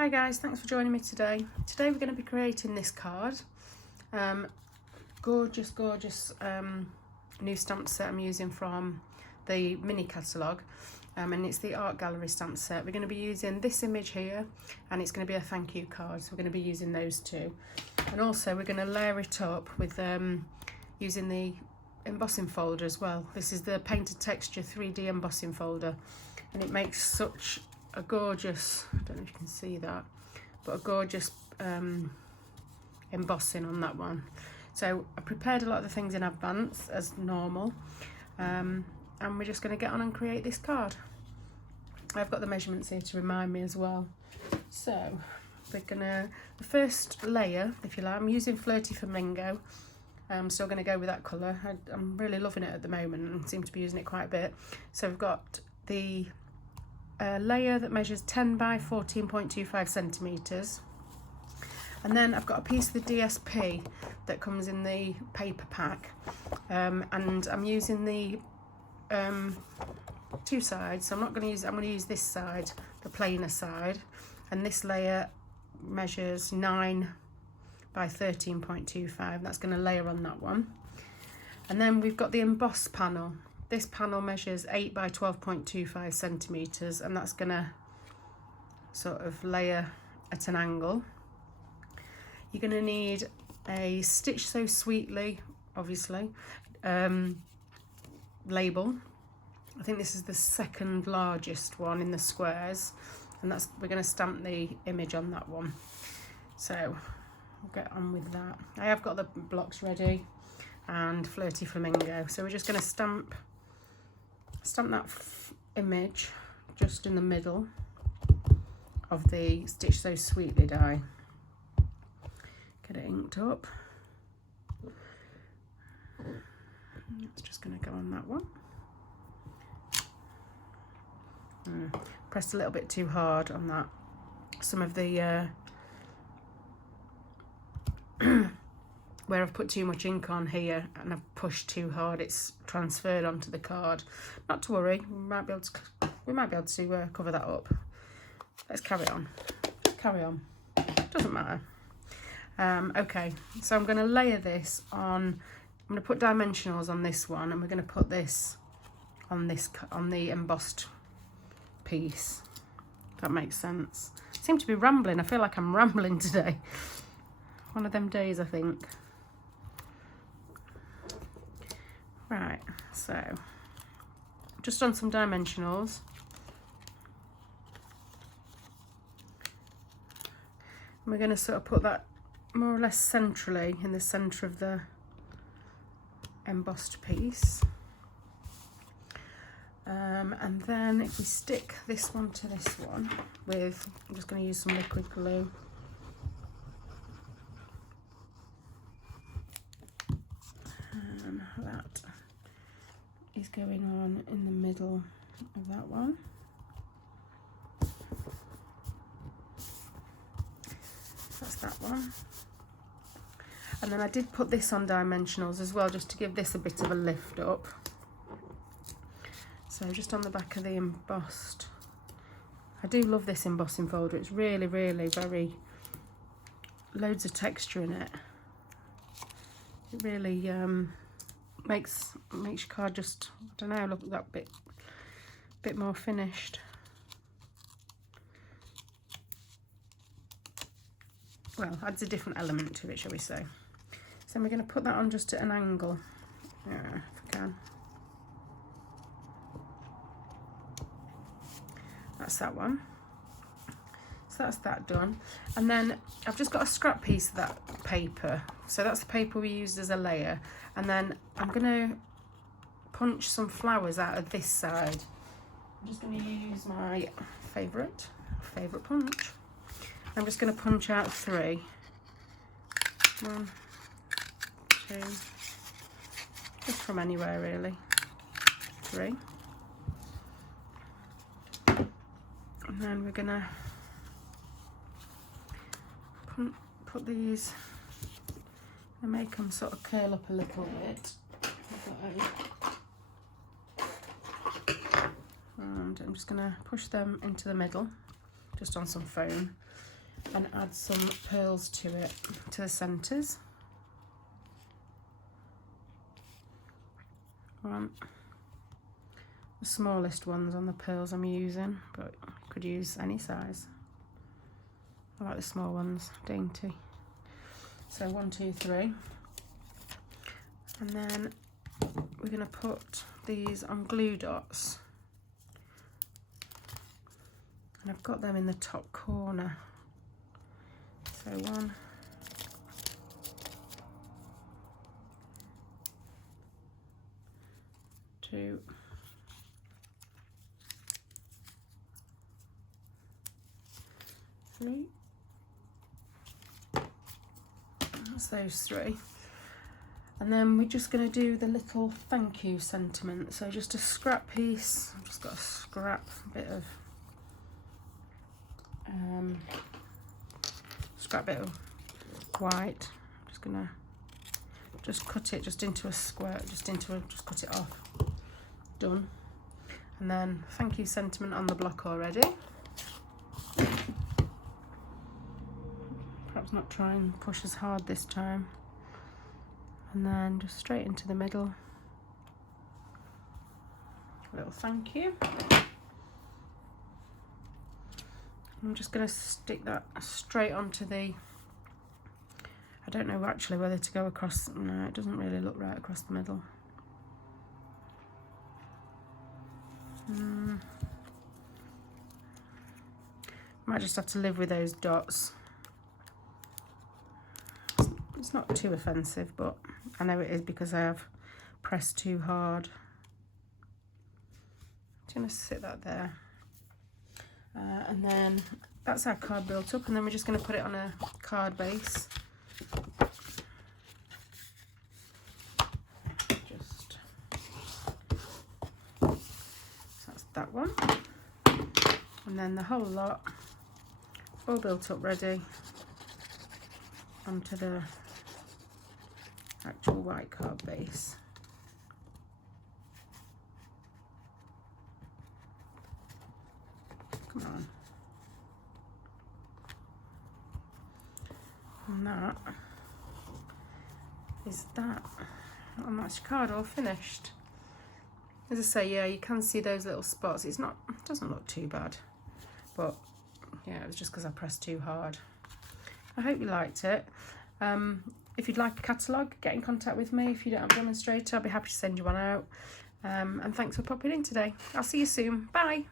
Hi guys, thanks for joining me today. Today we're going to be creating this card. Gorgeous new stamp set I'm using from the mini catalogue, and it's the art gallery stamp set. We're going to be using this image here, and it's going to be a thank you card, so we're going to be using those two. And also we're going to layer it up with using the embossing folder as well. This is the Painted Texture 3D embossing folder, and it makes such a gorgeous, I don't know if you can see that, but a gorgeous embossing on that one. So I prepared a lot of the things in advance as normal, and we're just going to get on and create this card. I've got the measurements here to remind me as well. So we're gonna, the first layer, if you like, I'm using Flirty Flamingo. I'm still going to go with that colour. I'm really loving it at the moment and seem to be using it quite a bit. So we've got the layer that measures 10 by 14.25 centimetres, and then I've got a piece of the DSP that comes in the paper pack, and I'm using the two sides. So I'm going to use this side, the plainer side, and this layer measures 9 by 13.25. That's going to layer on that one. And then we've got the emboss panel. This panel measures 8 by 12.25 centimetres, and that's going to sort of layer at an angle. You're going to need a Stitch So Sweetly, obviously, label. I think this is the second largest one in the squares, and we're going to stamp the image on that one. So we'll get on with that. I have got the blocks ready and Flirty Flamingo, so we're just going to stamp that image just in the middle of the Stitch So Sweetly die. Get it inked up. It's just going to go on that one. Pressed a little bit too hard on that. Some of the where I've put too much ink on here and I've pushed too hard, it's transferred onto the card. Not to worry, we might be able to cover that up. Let's carry on. Carry on. Doesn't matter. Okay, so I'm going to layer this on. I'm going to put dimensionals on this one, and we're going to put this on the embossed piece. If that makes sense. I seem to be rambling. I feel like I'm rambling today. One of them days, I think. Right, so just on some dimensionals. And we're going to sort of put that more or less centrally in the centre of the embossed piece. And then if we stick this one to this one with, I'm just going to use some liquid glue. That is going on in the middle of that one. That's that one. And then I did put this on dimensionals as well, just to give this a bit of a lift up. So just on the back of the embossed. I do love this embossing folder. It's really, really very, loads of texture in it. It really makes your card just, I don't know, look that bit more finished. Well, adds a different element to it, shall we say. So we're going to put that on just at an angle. Yeah, if I can. That's that one. So that's that done. And then I've just got a scrap piece of that paper. So that's the paper we used as a layer. And then I'm going to punch some flowers out of this side. I'm just going to use my favourite punch. I'm just going to punch out 3. 1, 2, just from anywhere really. 3. And then we're going to put these and make them sort of curl up a little bit. And I'm just going to push them into the middle, just on some foam. and add some pearls to it, to the centres. One, the smallest ones on the pearls I'm using, but you could use any size. I like the small ones, dainty. So 1, 2, 3. And then we're going to put these on glue dots. And I've got them in the top corner. So 1, 2, 3. That's those 3. And then we're just going to do the little thank you sentiment. So just a scrap piece. I've just got a scrap bit of white. I'm just gonna cut it just into a square, just cut it off. Done. And then thank you sentiment on the block already. Perhaps not try and push as hard this time. And then just straight into the middle. A little thank you. I'm just going to stick that straight onto the, I don't know actually whether to go across, no, it doesn't really look right across the middle. Might just have to live with those dots. It's not too offensive, but I know it is because I have pressed too hard. I'm going to sit that there. And then that's our card built up, and then we're just going to put it on a card base. Just so that's that one, and then the whole lot all built up ready onto the actual white card base. Come on. And that is that. And that's your card all finished. As I say, yeah, you can see those little spots. It doesn't look too bad. But yeah, it was just because I pressed too hard. I hope you liked it. If you'd like a catalogue, get in contact with me. If you don't have a demonstrator, I'll be happy to send you one out. And thanks for popping in today. I'll see you soon. Bye.